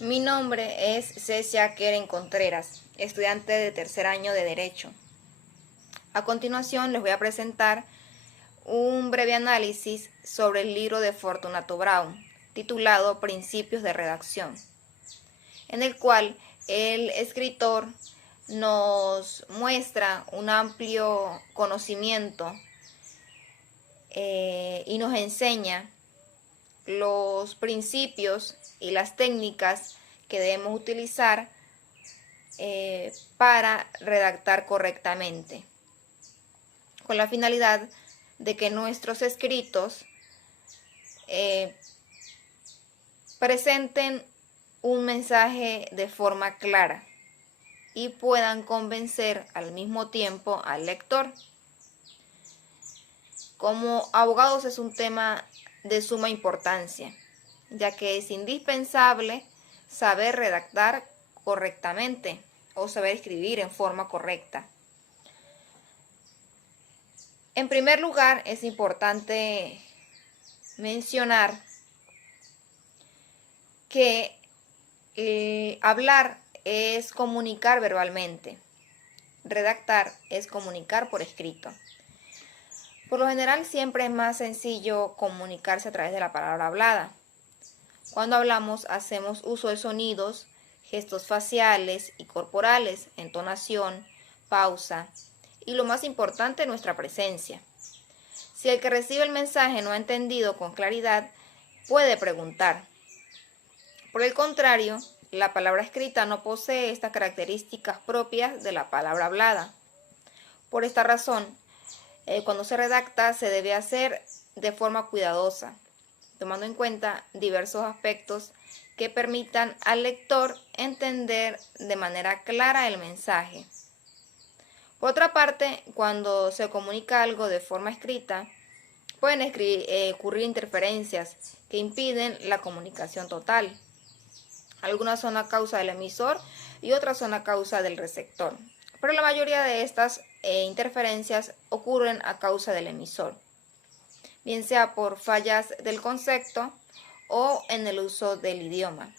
Mi nombre es Cecia Keren Contreras, estudiante de tercer año de Derecho. A continuación les voy a presentar un breve análisis sobre el libro de Fortunato Brown, titulado Principios de Redacción, en el cual el escritor nos muestra un amplio conocimiento y nos enseña los principios y las técnicas que debemos utilizar para redactar correctamente, con la finalidad de que nuestros escritos presenten un mensaje de forma clara y puedan convencer al mismo tiempo al lector. Como abogados es un tema de suma importancia, ya que es indispensable saber redactar correctamente o saber escribir en forma correcta. En primer lugar, es importante mencionar que hablar es comunicar verbalmente, redactar es comunicar por escrito. Por lo general siempre es más sencillo comunicarse a través de la palabra hablada. Cuando hablamos hacemos uso de sonidos, gestos faciales y corporales, entonación, pausa y lo más importante, nuestra presencia. Si el que recibe el mensaje no ha entendido con claridad, puede preguntar. Por el contrario, la palabra escrita no posee estas características propias de la palabra hablada. Por esta razón, cuando se redacta se debe hacer de forma cuidadosa, tomando en cuenta diversos aspectos que permitan al lector entender de manera clara el mensaje. Por otra parte, cuando se comunica algo de forma escrita, pueden ocurrir interferencias que impiden la comunicación total. Algunas son a causa del emisor y otras son a causa del receptor, pero la mayoría de estas interferencias ocurren a causa del emisor, bien sea por fallas del concepto o en el uso del idioma.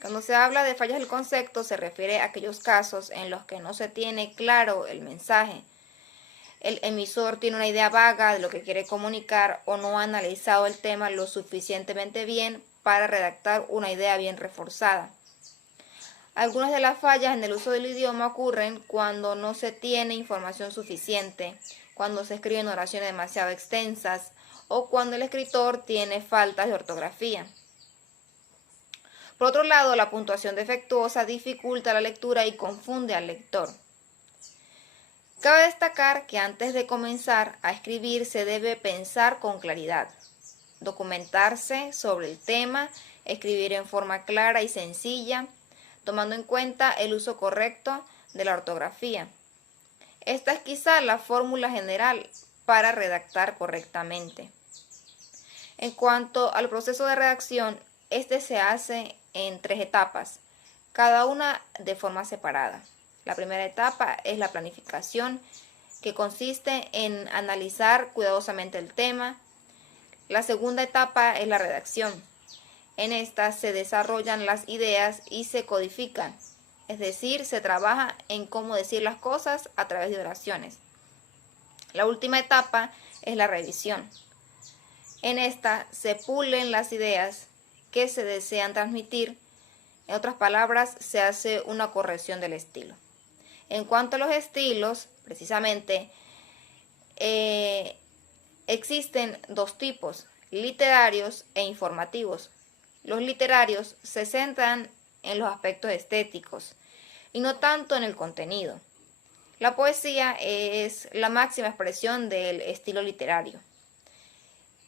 Cuando se habla de fallas del concepto se refiere a aquellos casos en los que no se tiene claro el mensaje. El emisor tiene una idea vaga de lo que quiere comunicar o no ha analizado el tema lo suficientemente bien para redactar una idea bien reforzada. Algunas de las fallas en el uso del idioma ocurren cuando no se tiene información suficiente, cuando se escriben oraciones demasiado extensas o cuando el escritor tiene faltas de ortografía. Por otro lado, la puntuación defectuosa dificulta la lectura y confunde al lector. Cabe destacar que antes de comenzar a escribir se debe pensar con claridad, documentarse sobre el tema, escribir en forma clara y sencilla, tomando en cuenta el uso correcto de la ortografía. Esta es quizá la fórmula general para redactar correctamente. En cuanto al proceso de redacción, este se hace en 3 etapas, cada una de forma separada. La primera etapa es la planificación, que consiste en analizar cuidadosamente el tema. La segunda etapa es la redacción. En esta se desarrollan las ideas y se codifican, es decir, se trabaja en cómo decir las cosas a través de oraciones. La última etapa es la revisión. En esta se pulen las ideas que se desean transmitir. En otras palabras, se hace una corrección del estilo. En cuanto a los estilos, precisamente, existen 2 tipos, literarios e informativos. Los literarios se centran en los aspectos estéticos y no tanto en el contenido. La poesía es la máxima expresión del estilo literario.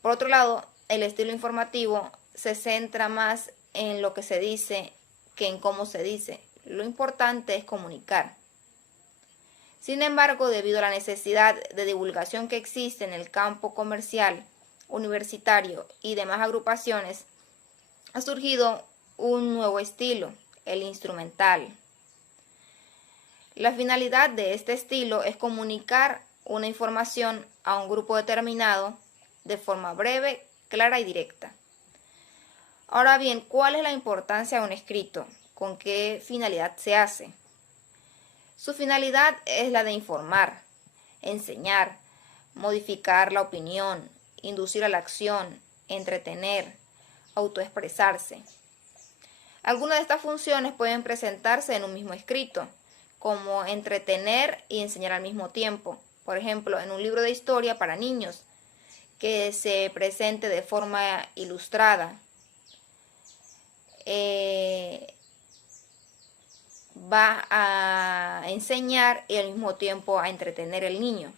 Por otro lado, el estilo informativo se centra más en lo que se dice que en cómo se dice. Lo importante es comunicar. Sin embargo, debido a la necesidad de divulgación que existe en el campo comercial, universitario y demás agrupaciones, ha surgido un nuevo estilo, el instrumental. La finalidad de este estilo es comunicar una información a un grupo determinado de forma breve, clara y directa. Ahora bien, ¿cuál es la importancia de un escrito? ¿Con qué finalidad se hace? Su finalidad es la de informar, enseñar, modificar la opinión, inducir a la acción, entretener, autoexpresarse. Algunas de estas funciones pueden presentarse en un mismo escrito, como entretener y enseñar al mismo tiempo. Por ejemplo, en un libro de historia para niños, que se presente de forma ilustrada. Va a enseñar y al mismo tiempo a entretener al niño.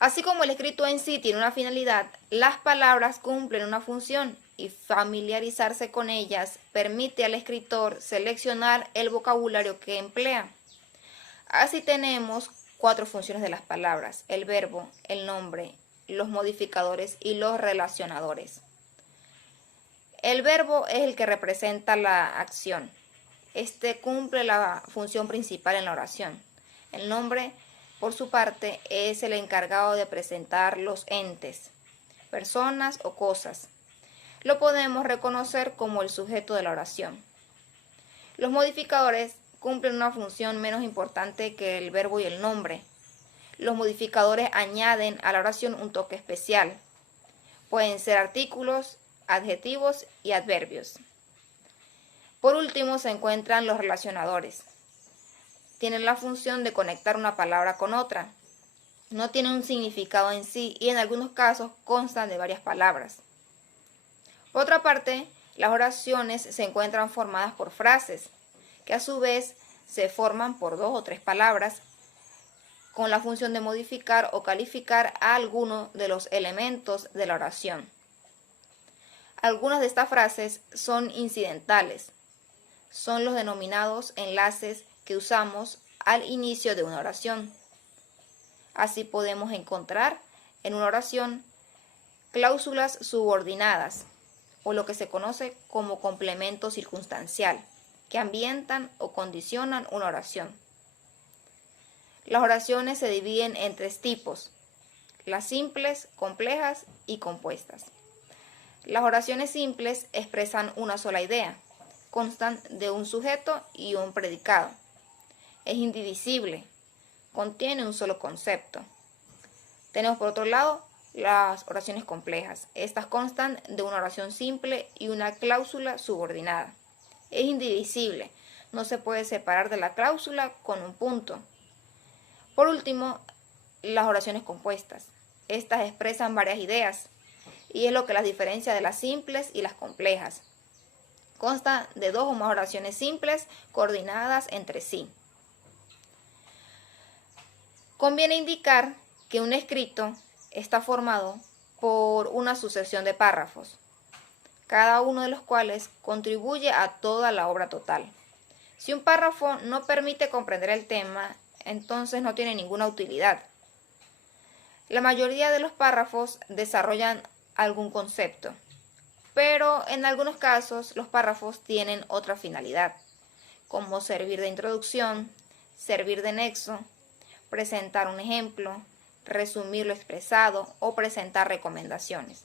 Así como el escrito en sí tiene una finalidad, las palabras cumplen una función y familiarizarse con ellas permite al escritor seleccionar el vocabulario que emplea. Así tenemos 4 funciones de las palabras: el verbo, el nombre, los modificadores y los relacionadores. El verbo es el que representa la acción. Este cumple la función principal en la oración. El nombre, por su parte, es el encargado de presentar los entes, personas o cosas. Lo podemos reconocer como el sujeto de la oración. Los modificadores cumplen una función menos importante que el verbo y el nombre. Los modificadores añaden a la oración un toque especial. Pueden ser artículos, adjetivos y adverbios. Por último se encuentran los relacionadores. Tienen la función de conectar una palabra con otra. No tienen un significado en sí y en algunos casos constan de varias palabras. Por otra parte, las oraciones se encuentran formadas por frases, que a su vez se forman por 2 o 3 palabras, con la función de modificar o calificar a alguno de los elementos de la oración. Algunas de estas frases son incidentales. Son los denominados enlaces que usamos al inicio de una oración. Así podemos encontrar en una oración cláusulas subordinadas, o lo que se conoce como complemento circunstancial, que ambientan o condicionan una oración. Las oraciones se dividen en 3 tipos: las simples, complejas y compuestas. Las oraciones simples expresan una sola idea. Constan de un sujeto y un predicado. Es indivisible. Contiene un solo concepto. Tenemos por otro lado las oraciones complejas. Estas constan de una oración simple y una cláusula subordinada. Es indivisible. No se puede separar de la cláusula con un punto. Por último, las oraciones compuestas. Estas expresan varias ideas y es lo que las diferencia de las simples y las complejas. Consta de 2 o más oraciones simples coordinadas entre sí. Conviene indicar que un escrito está formado por una sucesión de párrafos, cada uno de los cuales contribuye a toda la obra total. Si un párrafo no permite comprender el tema, entonces no tiene ninguna utilidad. La mayoría de los párrafos desarrollan algún concepto, pero en algunos casos los párrafos tienen otra finalidad, como servir de introducción, servir de nexo, presentar un ejemplo, resumir lo expresado o presentar recomendaciones.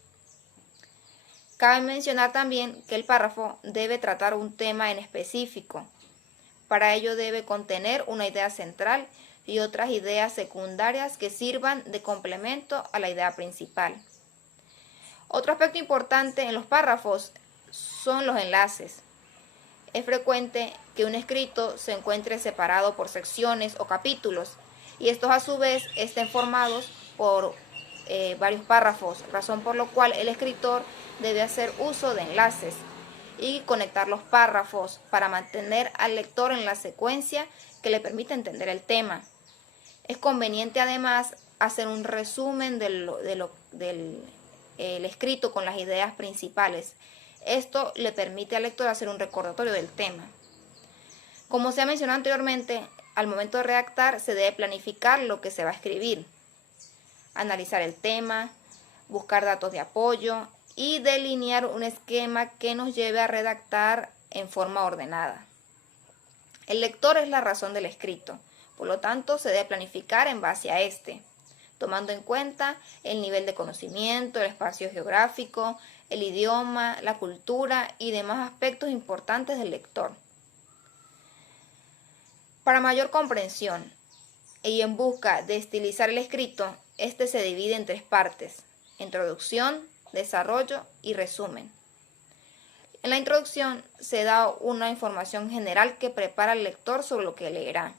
Cabe mencionar también que el párrafo debe tratar un tema en específico. Para ello debe contener una idea central y otras ideas secundarias que sirvan de complemento a la idea principal. Otro aspecto importante en los párrafos son los enlaces. Es frecuente que un escrito se encuentre separado por secciones o capítulos y estos a su vez estén formados por varios párrafos, razón por la cual el escritor debe hacer uso de enlaces y conectar los párrafos para mantener al lector en la secuencia que le permita entender el tema. Es conveniente además hacer un resumen del escrito con las ideas principales. Esto le permite al lector hacer un recordatorio del tema. Como se ha mencionado anteriormente, al momento de redactar se debe planificar lo que se va a escribir, analizar el tema, buscar datos de apoyo y delinear un esquema que nos lleve a redactar en forma ordenada. El lector es la razón del escrito, por lo tanto se debe planificar en base a este, tomando en cuenta el nivel de conocimiento, el espacio geográfico, el idioma, la cultura y demás aspectos importantes del lector. Para mayor comprensión y en busca de estilizar el escrito, este se divide en 3 partes: introducción, desarrollo y resumen. En la introducción se da una información general que prepara al lector sobre lo que leerá.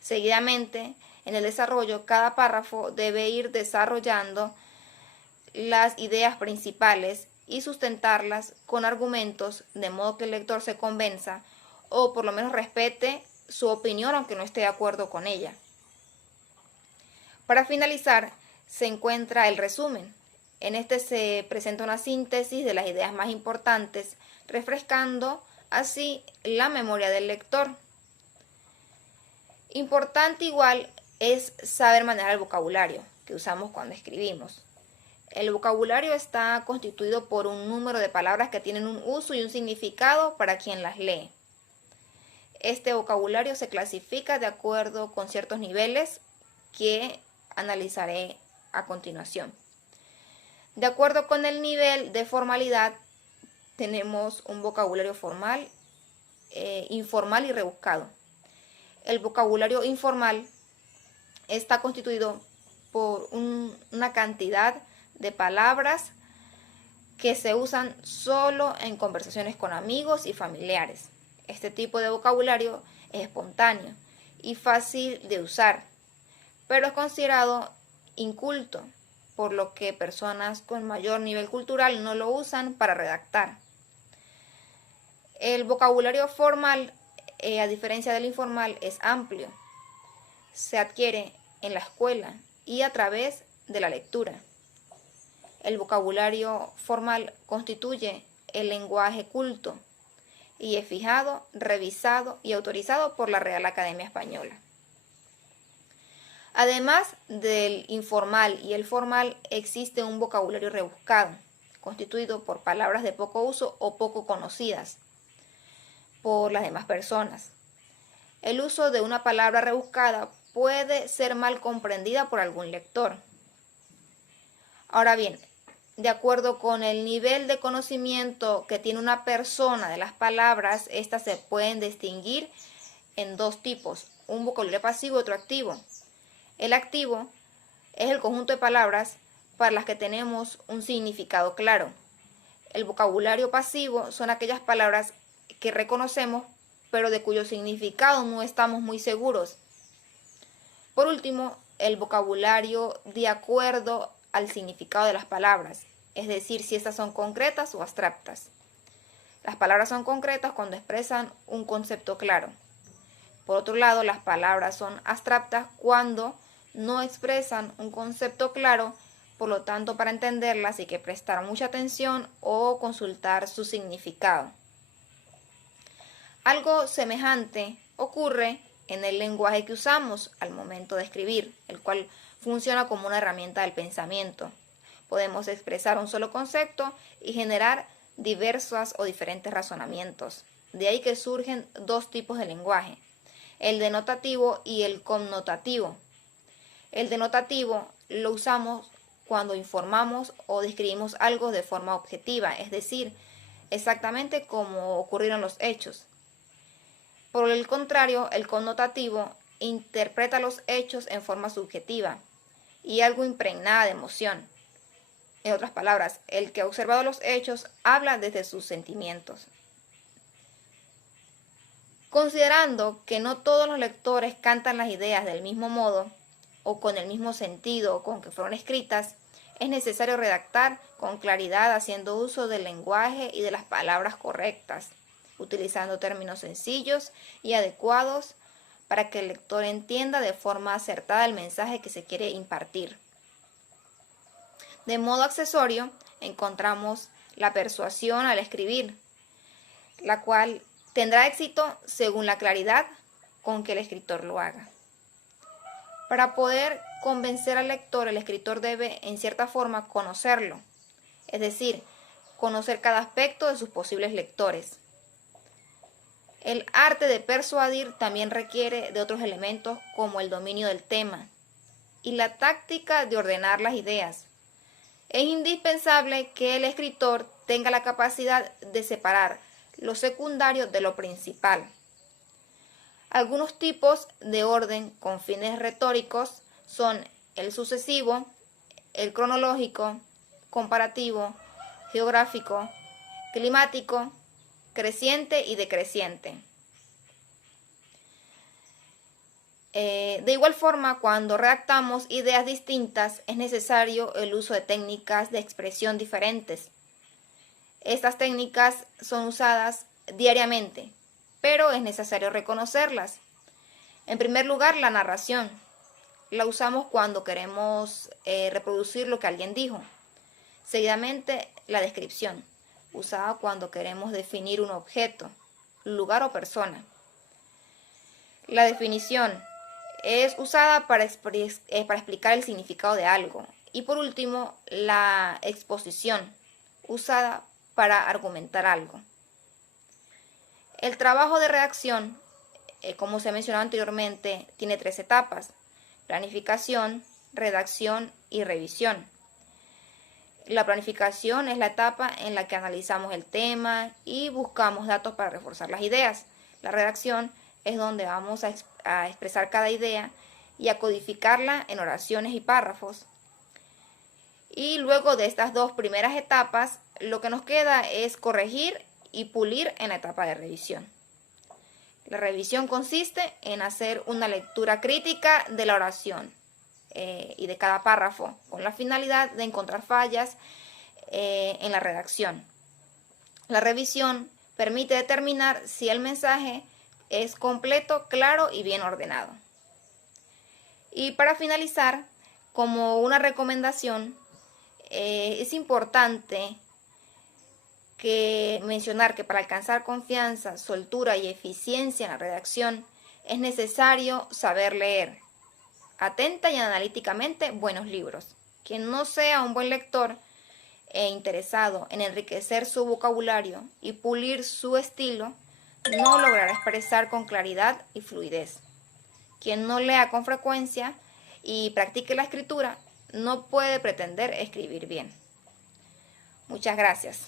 Seguidamente, en el desarrollo, cada párrafo debe ir desarrollando las ideas principales y sustentarlas con argumentos, de modo que el lector se convenza o por lo menos respete su opinión aunque no esté de acuerdo con ella. Para finalizar, se encuentra el resumen. En este se presenta una síntesis de las ideas más importantes, refrescando así la memoria del lector. Importante igual es saber manejar el vocabulario que usamos cuando escribimos. El vocabulario está constituido por un número de palabras que tienen un uso y un significado para quien las lee. Este vocabulario se clasifica de acuerdo con ciertos niveles que analizaré a continuación. De acuerdo con el nivel de formalidad, tenemos un vocabulario formal, informal y rebuscado. El vocabulario informal está constituido por una cantidad de palabras que se usan solo en conversaciones con amigos y familiares. Este tipo de vocabulario es espontáneo y fácil de usar, pero es considerado inculto, por lo que personas con mayor nivel cultural no lo usan para redactar. El vocabulario formal, a diferencia del informal, es amplio. Se adquiere en la escuela y a través de la lectura. El vocabulario formal constituye el lenguaje culto y es fijado, revisado y autorizado por la Real Academia Española. Además del informal y el formal, existe un vocabulario rebuscado, constituido por palabras de poco uso o poco conocidas por las demás personas. El uso de una palabra rebuscada puede ser mal comprendida por algún lector. Ahora bien, de acuerdo con el nivel de conocimiento que tiene una persona de las palabras, estas se pueden distinguir en 2 tipos, un vocabulario pasivo y otro activo. El activo es el conjunto de palabras para las que tenemos un significado claro. El vocabulario pasivo son aquellas palabras que reconocemos, pero de cuyo significado no estamos muy seguros. Por último, el vocabulario de acuerdo al significado de las palabras, es decir, si estas son concretas o abstractas. Las palabras son concretas cuando expresan un concepto claro. Por otro lado, las palabras son abstractas cuando no expresan un concepto claro, por lo tanto, para entenderlas hay que prestar mucha atención o consultar su significado. Algo semejante ocurre en el lenguaje que usamos al momento de escribir, el cual funciona como una herramienta del pensamiento. Podemos expresar un solo concepto y generar diversos o diferentes razonamientos. De ahí que surgen 2 tipos de lenguaje, el denotativo y el connotativo. El denotativo lo usamos cuando informamos o describimos algo de forma objetiva, es decir, exactamente como ocurrieron los hechos. Por el contrario, el connotativo interpreta los hechos en forma subjetiva y algo impregnada de emoción. En otras palabras, el que ha observado los hechos habla desde sus sentimientos. Considerando que no todos los lectores cantan las ideas del mismo modo o con el mismo sentido con que fueron escritas, es necesario redactar con claridad haciendo uso del lenguaje y de las palabras correctas, utilizando términos sencillos y adecuados para que el lector entienda de forma acertada el mensaje que se quiere impartir. De modo accesorio, encontramos la persuasión al escribir, la cual tendrá éxito según la claridad con que el escritor lo haga. Para poder convencer al lector, el escritor debe, en cierta forma, conocerlo, es decir, conocer cada aspecto de sus posibles lectores. El arte de persuadir también requiere de otros elementos como el dominio del tema y la táctica de ordenar las ideas. Es indispensable que el escritor tenga la capacidad de separar lo secundario de lo principal. Algunos tipos de orden con fines retóricos son el sucesivo, el cronológico, comparativo, geográfico, climático, creciente y decreciente. De igual forma, cuando redactamos ideas distintas, es necesario el uso de técnicas de expresión diferentes. Estas técnicas son usadas diariamente, pero es necesario reconocerlas. En primer lugar, la narración. La usamos cuando queremos reproducir lo que alguien dijo. Seguidamente, la descripción, usada cuando queremos definir un objeto, lugar o persona. La definición es usada para explicar el significado de algo. Y por último, la exposición, usada para argumentar algo. El trabajo de redacción, como se ha mencionado anteriormente, tiene 3 etapas: planificación, redacción y revisión. La planificación es la etapa en la que analizamos el tema y buscamos datos para reforzar las ideas. La redacción es donde vamos a expresar cada idea y a codificarla en oraciones y párrafos. Y luego de estas 2 primeras etapas, lo que nos queda es corregir y pulir en la etapa de revisión. La revisión consiste en hacer una lectura crítica de la oración y de cada párrafo, con la finalidad de encontrar fallas en la redacción. La revisión permite determinar si el mensaje es completo, claro y bien ordenado. Y para finalizar, como una recomendación, es importante mencionar que para alcanzar confianza, soltura y eficiencia en la redacción es necesario saber leer atenta y analíticamente buenos libros. Quien no sea un buen lector e interesado en enriquecer su vocabulario y pulir su estilo, no logrará expresar con claridad y fluidez. Quien no lea con frecuencia y practique la escritura no puede pretender escribir bien. Muchas gracias.